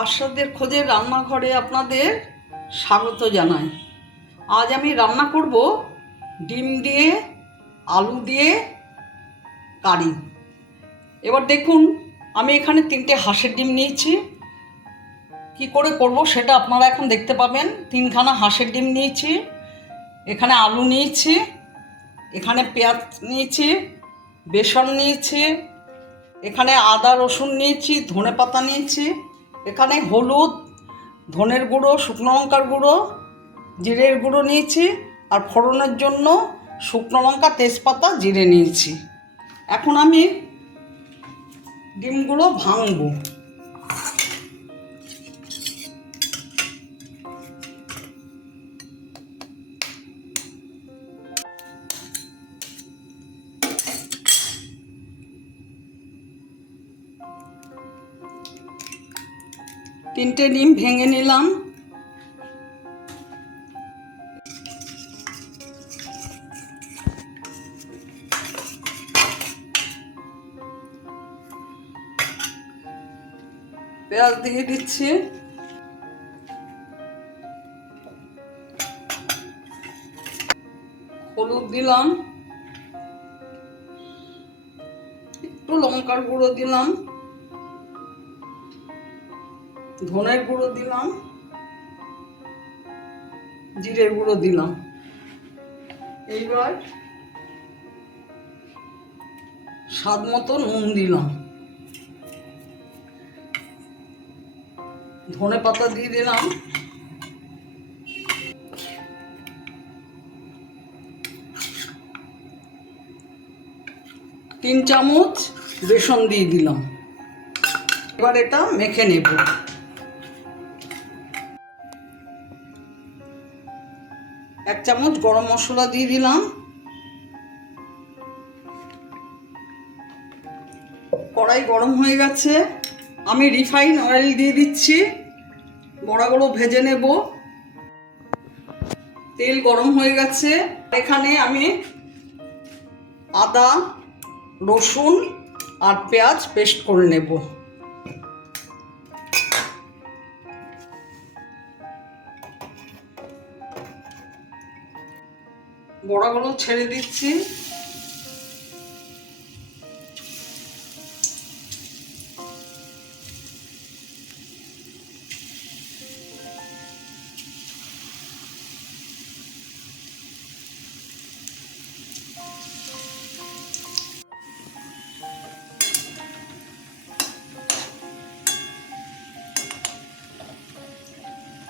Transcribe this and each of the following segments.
আস্বাদের খোঁজে রান্নাঘরে আপনাদের স্বাগত জানাই। আজ আমি রান্না করব ডিম দিয়ে, আলু দিয়ে, কারি। এবার দেখুন, আমি এখানে তিনটে হাঁসের ডিম নিয়েছি। কি করে করব সেটা আপনারা এখন দেখতে পাবেন। তিনখানা হাঁসের ডিম নিয়েছি, এখানে আলু নিয়েছি, এখানে পেঁয়াজ নিয়েছি, বেসন নিয়েছি, এখানে আদা রসুন নিয়েছি ধনে পাতা নিয়েছি এখানে হলুদ, ধনের গুঁড়ো, শুকনো লঙ্কার গুঁড়ো, জিরের গুঁড়ো নিয়েছি আর ফোড়নের জন্য শুকনো লঙ্কা, তেজপাতা, জিরে নিয়েছি। এখন আমি ডিমগুলো ভাঙবো। তিনটে ডিম ভেঙে নিলাম। পেঁয়াজ দিয়ে দিচ্ছি। হলুদ দিলাম। একটু লঙ্কার গুঁড়ো দিলাম। ধনের গুঁড়ো দিলাম, জিরের গুঁড়ো দিলাম। এইবার স্বাদ মতো নুন দিলাম। ধনে পাতা দিয়ে দিলাম। তিন চামচ বেসন দিয়ে দিলাম। এবার এটা মেখে নেব। এক চামচ গরম মশলা দিয়ে দিলাম। কড়াই গরম হয়ে গেছে। আমি রিফাইন অয়েল দিয়ে দিচ্ছি। বড়াগুলো ভেজে নেব। তেল গরম হয়ে গেছে। এখানে আমি আদা, রসুন আর পেঁয়াজ পেস্ট করে নেব। বড়াগুলো ছেড়ে দিচ্ছি।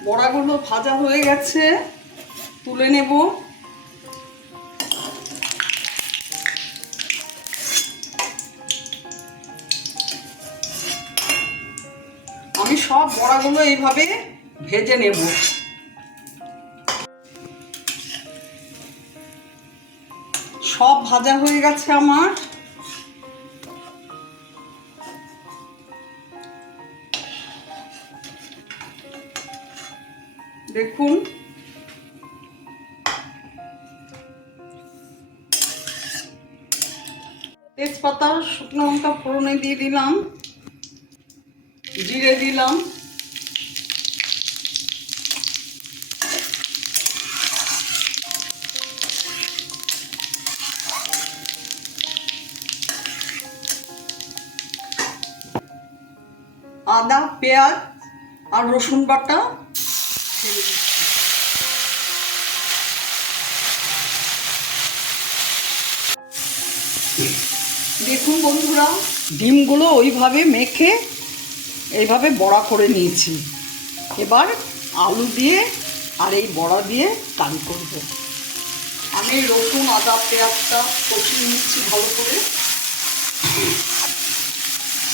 বড়াগুলো ভাজা হয়ে গেছে তুলে নেব। আমি সব বড়াগুলো এইভাবে ভেজে নেব। সব ভাজা হয়ে গেছে আমার। দেখুন। তেজপাতা, শুকনো লঙ্কা, ফোড়নে দিয়ে দিলাম। জিরে দিলাম। আদা পেঁয়াজ আর রসুন বাটা। দেখুন বন্ধুরা ডিমগুলো ওইভাবে মেখে এইভাবে বড়া করে নিয়েছি। এবার আলু দিয়ে আর এই বড়া দিয়ে কারি করব। আমি রসুন, আদা, পেঁয়াজটা কষিয়ে নিচ্ছি ভালো করে।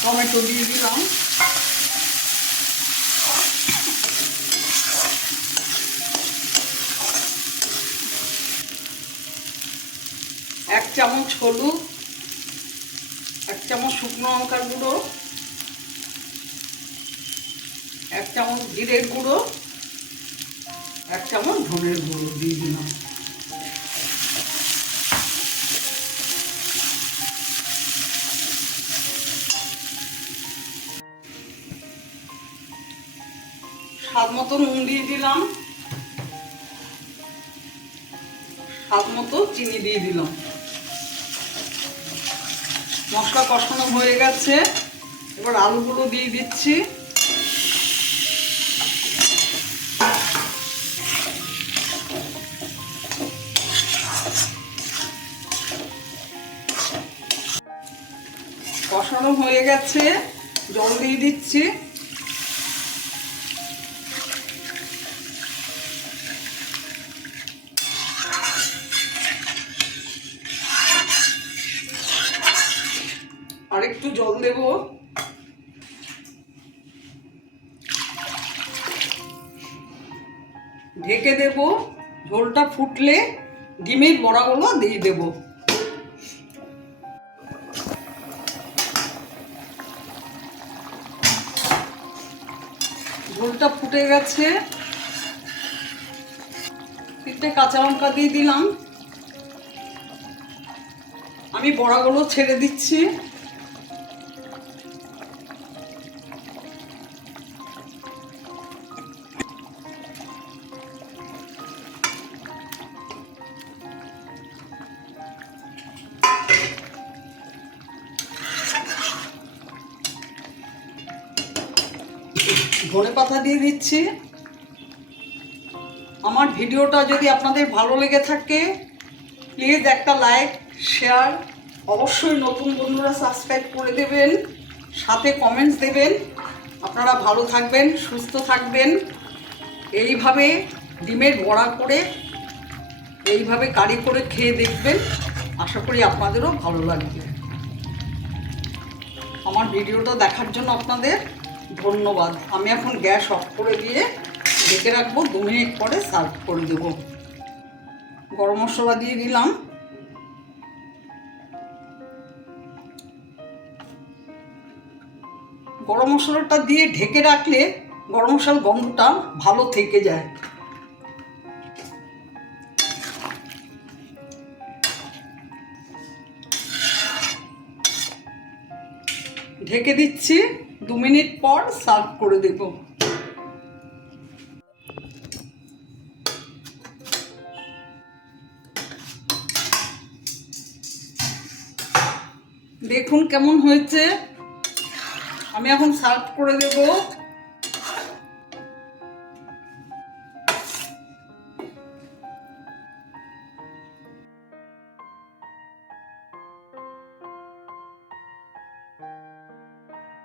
টমেটো দিয়ে দিলাম। এক চামচ হলুদ, এক চামচ শুকনো লঙ্কার গুঁড়ো এক চামচ জিরের গুঁড়ো, এক চামচ ধনের গুঁড়ো দিয়ে দিলাম। স্বাদ মতো নুন দিয়ে দিলাম। স্বাদ মতো চিনি দিয়ে দিলাম। মশলা কষানো হয়ে গেছে। এবার আলুগুলো দিয়ে দিচ্ছি। কষানো হয়ে গেছে। জল দিয়ে দিচ্ছি। আর একটু জল দেব। ঢেকে দেব। ঝোলটা ফুটলে ডিমের বড়াগুলো দিয়ে দেব। ঝোলটা ফুটে গেছে। তিনটে কাঁচা লঙ্কা দিয়ে দিলাম। আমি বড়াগুলো ছেড়ে দিচ্ছি। ধনে পাতা দিয়ে দিচ্ছি। আমার ভিডিওটা যদি আপনাদের ভালো লেগে থাকে প্লিজ একটা লাইক শেয়ার অবশ্যই নতুন বন্ধুরা সাবস্ক্রাইব করে দেবেন, সাথে কমেন্টস দেবেন। আপনারা ভালো থাকবেন, সুস্থ থাকবেন। এইভাবে ডিমের বড়া করে, এইভাবে কারি করে খেয়ে দেখবেন। আশা করি আপনাদেরও ভালো লাগবে। আমার ভিডিওটা দেখার জন্য আপনাদের ধন্যবাদ। আমি এখন গ্যাস অফ করে দিয়ে ঢেকে রাখব, দু মিনিট পরে সার্ভ করে দেব। গরম মশলা দিয়ে দিলাম। গরম মশলাটা দিয়ে ঢেকে রাখলে গরম মশলার গন্ধটা ভালো থেকে যায়। ঢেকে দিচ্ছি। দু মিনিট পর সার্ভ করে দেব। দেখুন কেমন হয়েছে। আমি এখন সার্ভ করে দেব।